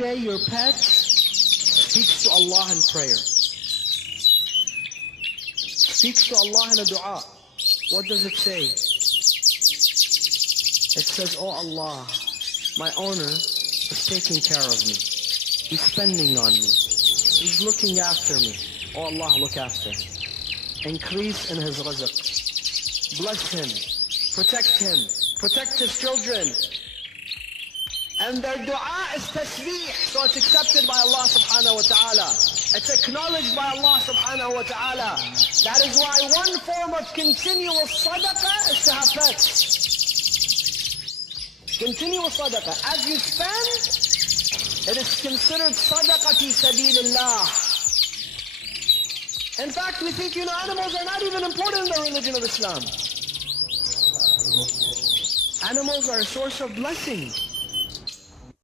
day your pet speaks to Allah in prayer. Speaks to Allah in a dua. What does it say? It says, oh Allah, my owner is taking care of me. He's spending on me. He's looking after me. Oh Allah, look after him. Increase in his rizq. Bless him. Protect him. Protect his children. And their dua is tasbih, so it's accepted by Allah subhanahu wa ta'ala. It's acknowledged by Allah subhanahu wa ta'ala. That is why one form of continuous sadaqah is to have pets. Continuous sadaqah. As you spend, it is considered sadaqah fi sabilillah. In fact, we think, animals are not even important in the religion of Islam. Animals are a source of blessing.